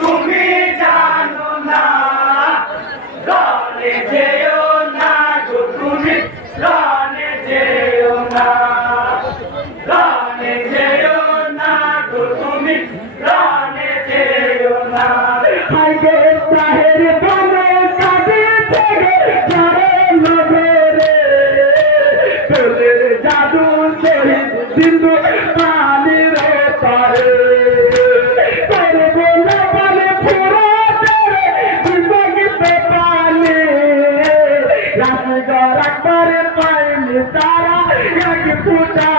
তুমি জানো না দলে যেও না গো তুমি দলে যেও না। দলে যেও না গো তুমি দলে যেও না। হাইবে সাহের தாரா எனக்கு தூண்டா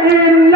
Amen.